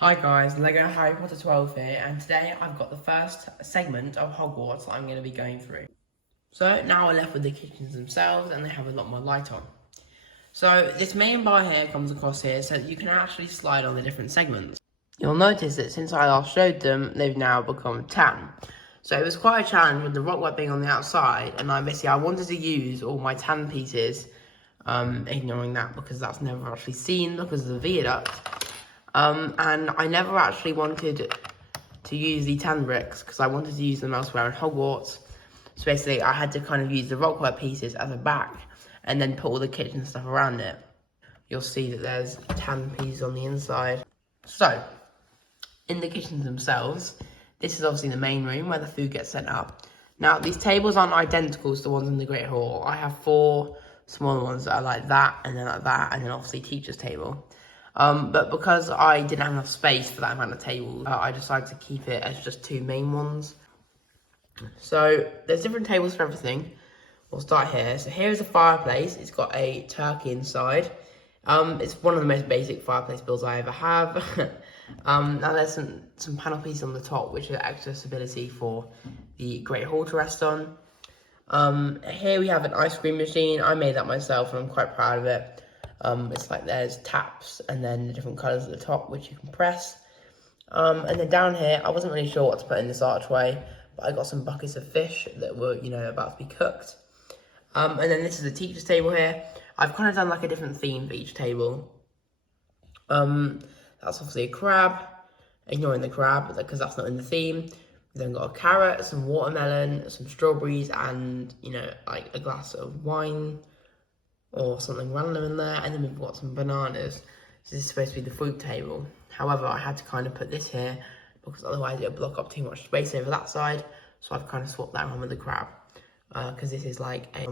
Hi guys, Legoharrypotter12 here, and today I've got the first segment of Hogwarts that I'm going to be going through. So now we're left with the kitchens themselves, and they have a lot more light on. So this main bar here comes across here so that you can actually slide on the different segments. You'll notice that since I last showed them, they've now become tan. So it was quite a challenge with the rockwork being on the outside, and I wanted to use all my tan pieces, ignoring that because that's never actually seen because of the viaduct. And I never actually wanted to use the tan bricks because I wanted to use them elsewhere in Hogwarts. So basically, I had to kind of use the rockwork pieces as a back and then put all the kitchen stuff around it. You'll see that there's tan pieces on the inside. So, in the kitchens themselves, this is obviously the main room where the food gets sent up. Now, these tables aren't identical to the ones in the Great Hall. I have 4 smaller ones that are like that, and then obviously teacher's table. But because I didn't have enough space for that amount of tables, I decided to keep it as just 2 main ones. So there's different tables for everything. We'll start here. So here is a fireplace. It's got a turkey inside. It's one of the most basic fireplace builds I ever have. Now there's some panel pieces on the top, which are accessibility for the Great Hall to rest on. Here we have an ice cream machine. I made that myself and I'm quite proud of it. It's like there's taps and then the different colours at the top which you can press. And then down here, I wasn't really sure what to put in this archway, but I got some buckets of fish that were, about to be cooked. And then this is the teacher's table here. I've kind of done like a different theme for each table. That's obviously a crab, ignoring the crab because that's not in the theme. We've then got a carrot, some watermelon, some strawberries, and, like a glass of wine or something random in there, and then we've got some bananas. So this is supposed to be the fruit table. However, I had to kind of put this here because otherwise it would block up too much space over that side. So I've kind of swapped that around with the crab because this is like a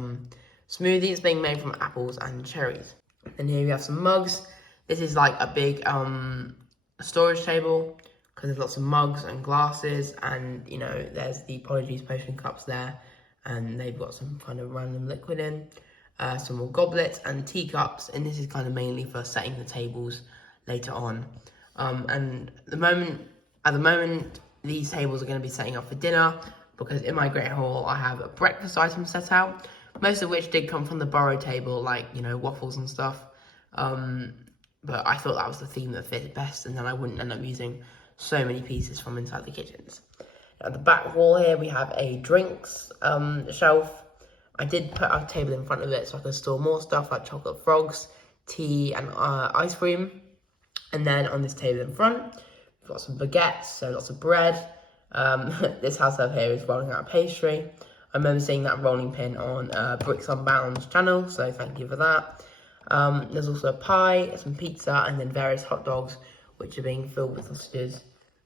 smoothie. It's being made from apples and cherries. And here we have some mugs. This is like a big storage table because there's lots of mugs and glasses, and there's the Polyjuice potion cups there, and they've got some kind of random liquid in. Some more goblets and teacups, and this is kind of mainly for setting the tables later on. And at the moment, these tables are going to be setting up for dinner because in my Great Hall I have a breakfast item set out, most of which did come from the borrow table, like waffles and stuff. But I thought that was the theme that fit best, and then I wouldn't end up using so many pieces from inside the kitchens. At the back wall here we have a drinks shelf. I did put a table in front of it so I could store more stuff like chocolate frogs, tea, and ice cream. And then on this table in front, we've got some baguettes, so lots of bread. This house over here is rolling out pastry. I remember seeing that rolling pin on Bricks Unbound's channel, so thank you for that. There's also a pie, some pizza, and then various hot dogs, which are being filled with sausages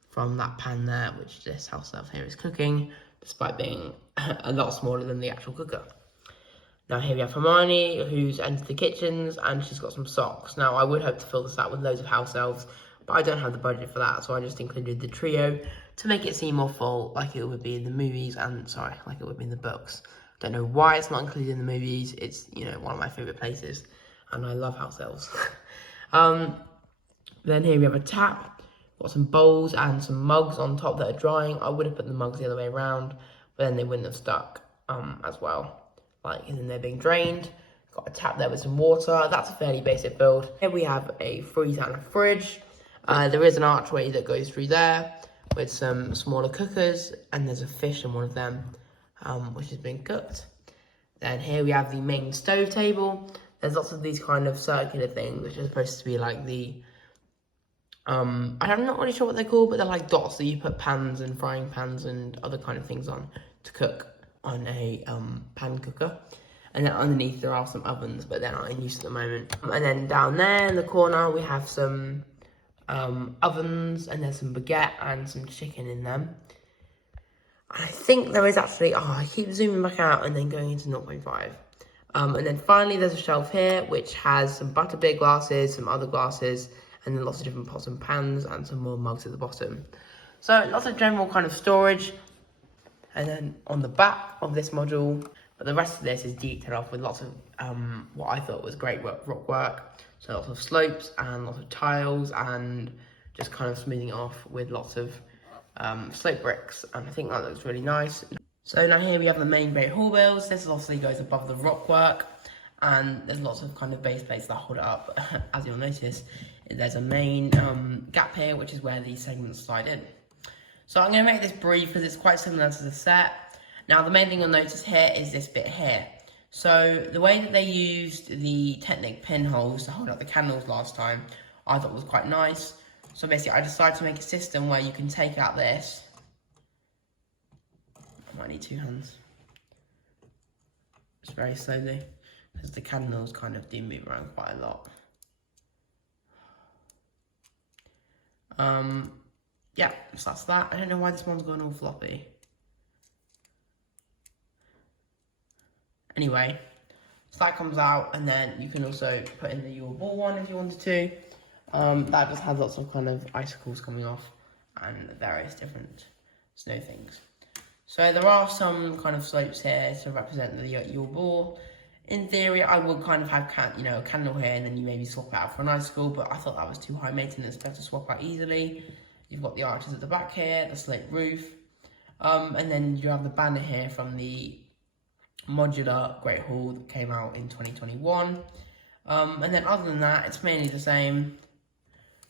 from that pan there, which this house over here is cooking, despite being a lot smaller than the actual cooker. Now here we have Hermione, who's entered the kitchens, and she's got some socks. Now I would hope to fill this out with loads of house elves, but I don't have the budget for that, so I just included the trio to make it seem more full, like it would be in the movies, like it would be in the books. Don't know why it's not included in the movies. It's, one of my favourite places, and I love house elves. Then here we have a tap, got some bowls and some mugs on top that are drying. I would have put the mugs the other way around, but then they wouldn't have stuck as well. And then they're being drained. Got a tap there with some water. That's a fairly basic build. Here we have a freezer and a fridge. There is an archway that goes through there with some smaller cookers, and there's a fish in one of them, which is being cooked. Then here we have the main stove table. There's lots of these kind of circular things, which are supposed to be like the, I'm not really sure what they're called, but they're like dots that you put pans and frying pans and other kind of things on to cook on a pan cooker. And then underneath there are some ovens, but they're not in use at the moment. And then down there in the corner we have some ovens, and there's some baguette and some chicken in them. I think there is actually, I keep zooming back out and then going into 0.5. And then finally there's a shelf here which has some butterbeer glasses, some other glasses, and then lots of different pots and pans and some more mugs at the bottom. So lots of general kind of storage. And then on the back of this module, but the rest of this is detailed off with lots of what I thought was great rock work. So lots of slopes and lots of tiles and just kind of smoothing it off with lots of slope bricks, and I think that looks really nice. So now here we have the main Great Hall builds. This obviously goes above the rock work, and there's lots of kind of base plates that hold it up. As you'll notice, there's a main gap here, which is where these segments slide in. So I'm going to make this brief because it's quite similar to the set. Now the main thing you'll notice here is this bit here. So the way that they used the Technic pinholes to hold up the candles last time, I thought was quite nice. So basically I decided to make a system where you can take out this. I might need two hands. Just very slowly, because the candles kind of do move around quite a lot. Yeah, so that's that. I don't know why this one's going all floppy. Anyway, so that comes out, and then you can also put in the your ball one if you wanted to. That just has lots of kind of icicles coming off and various different snow things. So there are some kind of slopes here to represent the your ball. In theory, I would kind of have a candle here, and then you maybe swap it out for an icicle, but I thought that was too high maintenance, better to swap out easily. You've got the arches at the back here, the slate roof, and then you have the banner here from the modular Great Hall that came out in 2021. And then other than that, it's mainly the same.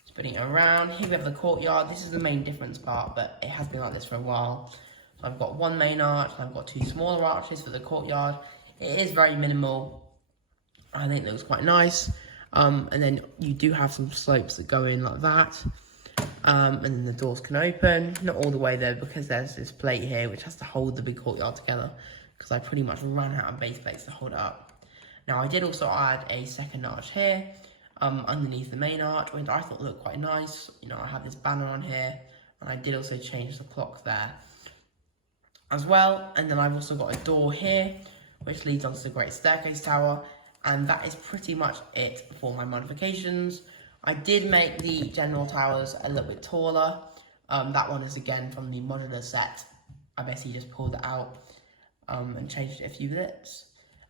Spinning it around. Here we have the courtyard. This is the main difference part, but it has been like this for a while. So I've got one main arch, and I've got two smaller arches for the courtyard. It is very minimal. I think it looks quite nice. And then you do have some slopes that go in like that. And then the doors can open. Not all the way though, because there's this plate here which has to hold the big courtyard together, because I pretty much ran out of base plates to hold it up. Now I did also add a second arch here, underneath the main arch, which I thought looked quite nice. I have this banner on here, and I did also change the clock there as well. And then I've also got a door here, which leads onto the Great Staircase Tower, and that is pretty much it for my modifications. I did make the general towers a little bit taller. That one is again from the modular set. I basically just pulled it out and changed it a few bits.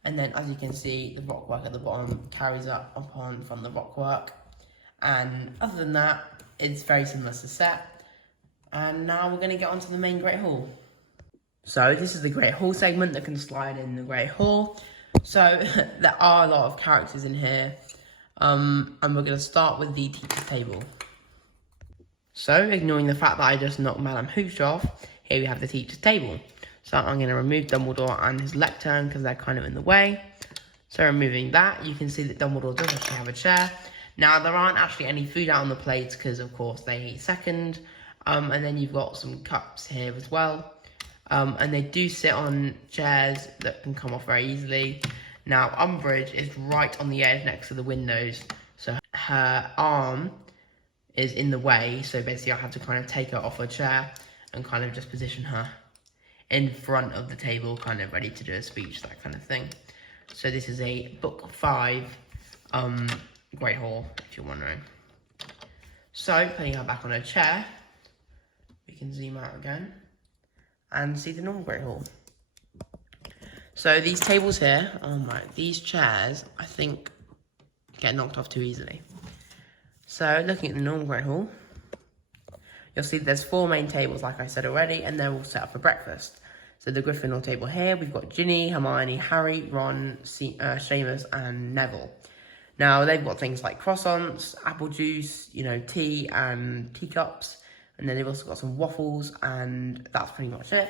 And then as you can see, the rockwork at the bottom carries up upon from the rockwork. And other than that, it's very similar to the set. And now we're going to get onto the main Great Hall. So this is the Great Hall segment that can slide in the Great Hall. So there are a lot of characters in here. And we're going to start with the teacher's table. So ignoring the fact that I just knocked Madame Hooch off, here we have the teacher's table. So I'm going to remove Dumbledore and his lectern because they're kind of in the way. So removing that, you can see that Dumbledore does actually have a chair. Now there aren't actually any food out on the plates because of course they eat second. And then you've got some cups here as well. And they do sit on chairs that can come off very easily. Now Umbridge is right on the edge next to the windows. So her arm is in the way. So basically I have to kind of take her off her chair and kind of just position her in front of the table, kind of ready to do a speech, that kind of thing. So this is a book 5 Great Hall, if you're wondering. So putting her back on her chair, we can zoom out again and see the normal Great Hall. So these tables here, these chairs, I think, get knocked off too easily. So looking at the normal Great Hall, you'll see there's 4 main tables, like I said already, and they're all set up for breakfast. So the Gryffindor table here, we've got Ginny, Hermione, Harry, Ron, Seamus, and Neville. Now, they've got things like croissants, apple juice, tea and teacups. And then they've also got some waffles, and that's pretty much it.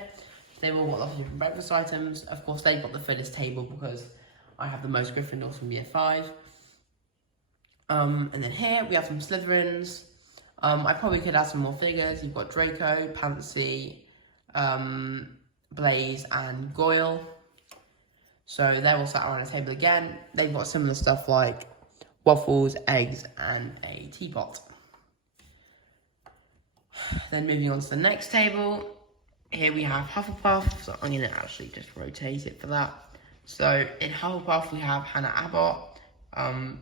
They've all got lots of different breakfast items. Of course, they've got the fittest table because I have the most Gryffindors from year 5. And then here, we have some Slytherins. I probably could add some more figures. You've got Draco, Pansy, Blaze, and Goyle. So they're all sat around a table again. They've got similar stuff like waffles, eggs, and a teapot. Then moving on to the next table. Here we have Hufflepuff. So I'm going to actually just rotate it for that. So in Hufflepuff, we have Hannah Abbott. I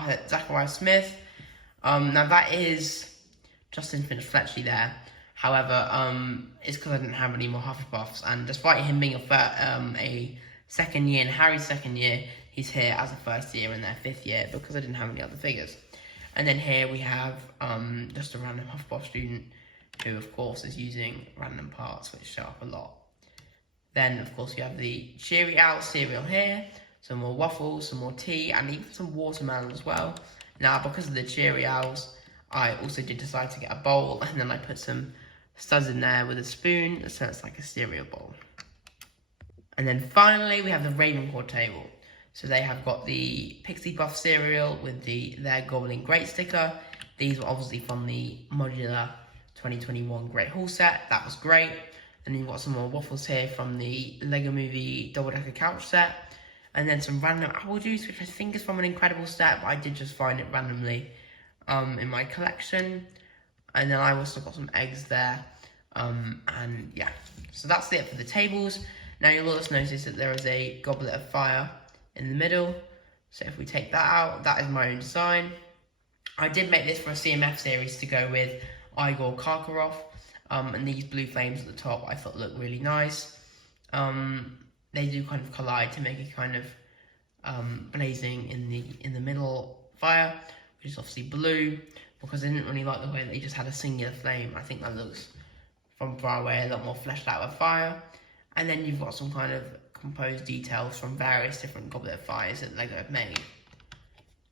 had Zachariah Smith. Now that is Justin Finch-Fletchley there. However, it's because I didn't have any more Hufflepuffs, and despite him being a second year in Harry's second year, he's here as a first year in their 5th year because I didn't have any other figures. And then here we have just a random Hufflepuff student who, of course, is using random parts which show up a lot. Then, of course, you have the Cheery Owl cereal here, some more waffles, some more tea, and even some watermelon as well. Now, because of the Cheery Owls, I also did decide to get a bowl, and then I put some studs in there with a spoon, so it's like a cereal bowl. And then finally, we have the Ravenclaw table. So they have got the Pixie Puff cereal with their Goblin Great sticker. These were obviously from the modular 2021 Great Hall set. That was great. And you've got some more waffles here from the Lego Movie Double Decker Couch set. And then some random apple juice, which I think is from an Incredible set, but I did just find it randomly in my collection. And then I also got some eggs there. And yeah, so that's it for the tables. Now you'll also notice that there is a Goblet of Fire in the middle. So if we take that out, that is my own design. I did make this for a CMF series to go with Igor Karkaroff. And these blue flames at the top I thought looked really nice. They do kind of collide to make a kind of blazing in the middle fire, which is obviously blue, because I didn't really like the way that they just had a singular flame. I think that looks, from far away, a lot more fleshed out with fire. And then you've got some kind of composed details from various different Goblet of Fires that Lego have made.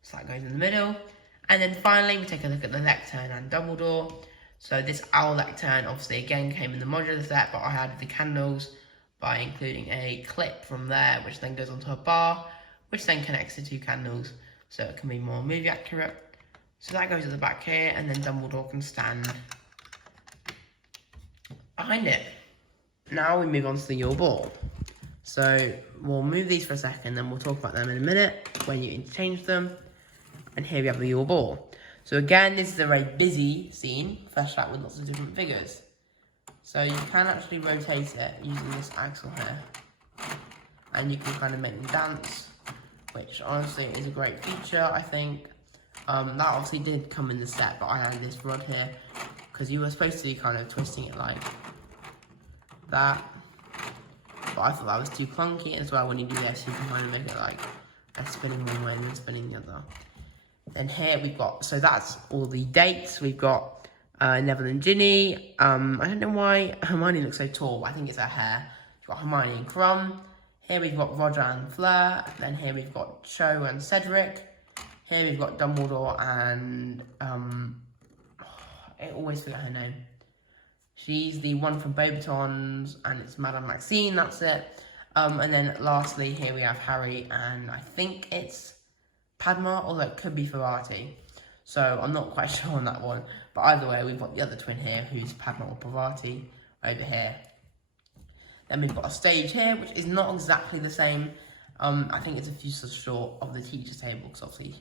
So that goes in the middle. And then finally, we take a look at the lectern and Dumbledore. So this owl lectern obviously again came in the modular set, but I added the candles by including a clip from there, which then goes onto a bar, which then connects to two candles, so it can be more movie accurate. So that goes at the back here, and then Dumbledore can stand behind it. Now we move on to the Your Ball. So we'll move these for a second, then we'll talk about them in a minute when you interchange them. And here we have the Your Ball. So again, this is a very busy scene, fleshed out with lots of different figures. So you can actually rotate it using this axle here. And you can kind of make them dance, which honestly is a great feature, I think. That obviously did come in the set, but I had this rod here, because you were supposed to be kind of twisting it like that. But I thought that was too clunky, as well when you do this, you can kind of make it like a spinning one way and then spinning the other. Then here we've got, so that's all the dates. We've got Neville and Ginny. I don't know why Hermione looks so tall, but I think it's her hair. We've got Hermione and Crumb. Here we've got Roger and Fleur. Then here we've got Cho and Cedric. Here we've got Dumbledore and, I always forget her name. She's the one from Beauxbatons, and it's Madame Maxine, that's it. And then lastly, here we have Harry, and I think it's Padma, although it could be Ferrati. So I'm not quite sure on that one. But either way, we've got the other twin here, who's Padma or Parvati, over here. Then we've got a stage here, which is not exactly the same. I think it's a few steps short of the teacher's table, because obviously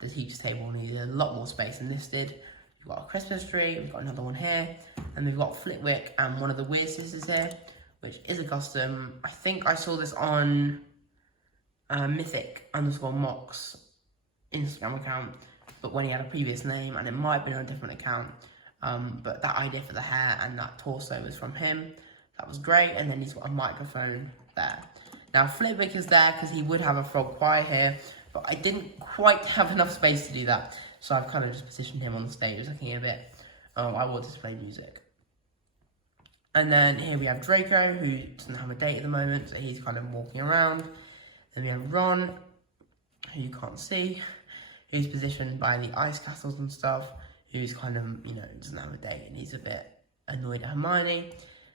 the teacher's table needed a lot more space than this did. We've got a Christmas tree, we've got another one here, and we've got Flitwick and one of the Weird Sisters here, which is a custom. I think I saw this on Mythic_Mox Instagram account, but when he had a previous name, and it might have been on a different account. But that idea for the hair and that torso was from him. That was great, and then he's got a microphone there. Now Flitwick is there because he would have a frog choir here, but I didn't quite have enough space to do that. So I've kind of just positioned him on the stage, looking a bit, I wanted to play music. And then here we have Draco, who doesn't have a date at the moment, so he's kind of walking around. Then we have Ron, who you can't see, who's positioned by the ice castles and stuff, who's kind of, doesn't have a date, and he's a bit annoyed at Hermione.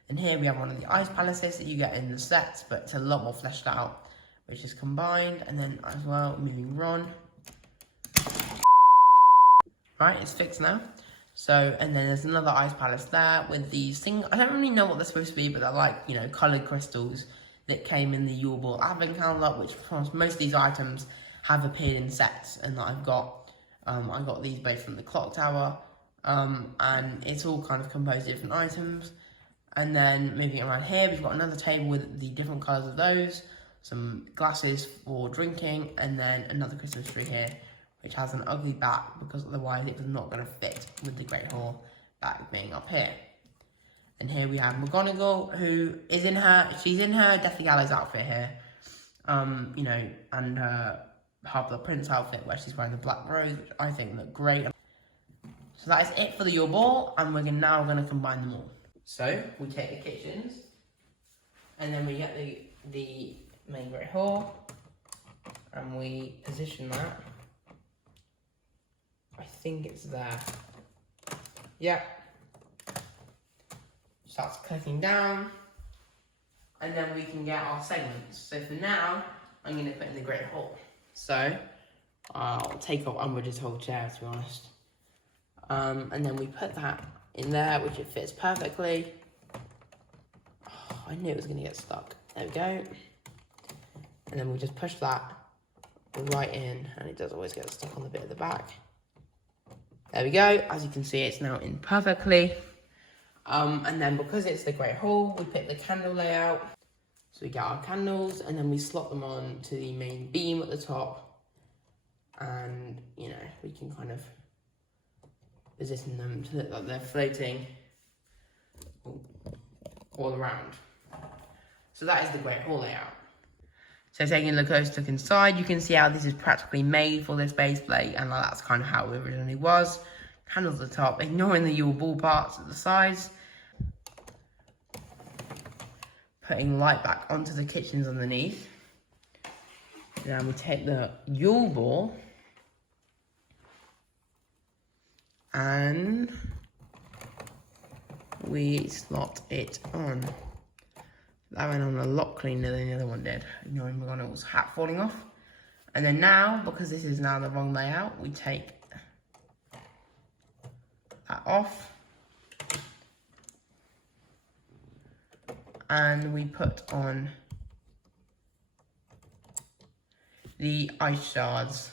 And here we have one of the ice palaces that you get in the sets, but it's a lot more fleshed out, which is combined. And then as well, moving Ron. Right, it's fixed now. So, and then there's another ice palace there with these things. I don't really know what they're supposed to be, but they're like, coloured crystals that came in the Your Ball advent calendar, which most of these items have appeared in sets, and that I've got. I got these both from the clock tower, and it's all kind of composed of different items. And then moving around here, we've got another table with the different colours of those, some glasses for drinking, and then another Christmas tree here, which has an ugly back, because otherwise it was not going to fit with the Great Hall back being up here. And here we have McGonagall, who is she's in her Deathly Gallows outfit here, and her Half the Prince outfit where she's wearing the black rose, which I think look great. So that is it for the Your Ball, and we're now going to combine them all. So we take the kitchens, and then we get the main Great Hall, and we position that. I think it's there. Yep. Starts clicking down, and then we can get our segments. So for now, I'm going to put in the Great Hall. So I'll take off Umbridge's whole chair, to be honest. And then we put that in there, which it fits perfectly. Oh, I knew it was going to get stuck. There we go. And then we just push that right in, and it does always get stuck on the bit at the back. There we go. As you can see, it's now in perfectly. And then because it's the Great Hall, we pick the candle layout. So we get our candles, and then we slot them on to the main beam at the top. And, you know, we can kind of position them to look like they're floating all around. So that is the Great Hall layout. So taking a close look inside, you can see how this is practically made for this base plate, and that's kind of how it originally was. Candles at the top, ignoring the Your Ball parts at the sides. Putting light back onto the kitchens underneath. Now we take the Your Ball and we slot it on. That went on a lot cleaner than the other one did, ignoring McGonagall's hat falling off. And then now, because this is now the wrong layout, we take that off. And we put on the ice shards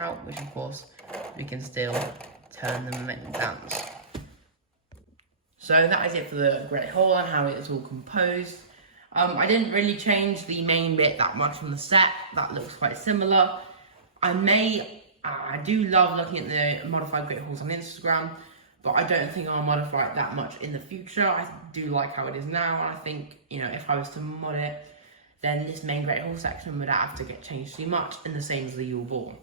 out, which of course we can still turn them and make them dance. So that is it for the Great Hall and how it is all composed. I didn't really change the main bit that much from the set. That looks quite similar. I do love looking at the modified Great Halls on Instagram, but I don't think I'll modify it that much in the future. I do like how it is now, and I think, you know, if I was to mod it, then this main Great Hall section would have to get changed too much, and the same as the Your Ball.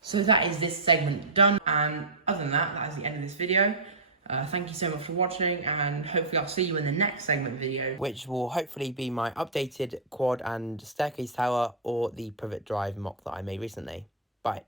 So that is this segment done, and other than that, that is the end of this video. Thank you so much for watching, and hopefully I'll see you in the next segment video, which will hopefully be my updated quad and staircase tower, or the pivot drive mock that I made recently. Bye.